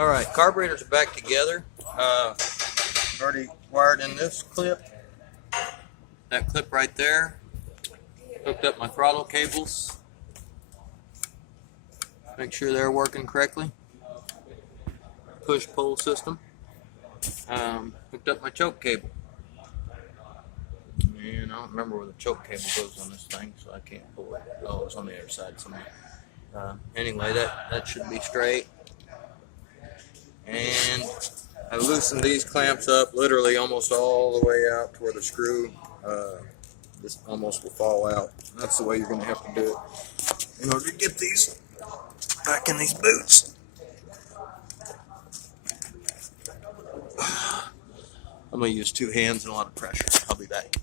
Alright, carburetors are back together. Already wired in this clip. That clip right there. Hooked up my throttle cables. Make sure they're working correctly. Push-pull system. Hooked up my choke cable. And I don't remember where the choke cable goes on this thing, so I can't pull it. Oh, it's on the other side somewhere. Anyway, that should be straight. And I loosened these clamps up literally almost all the way out to where the screw this almost will fall out. That's the way you're going to have to do it in order to get these back in these boots. I'm going to use two hands and a lot of pressure. I'll be back.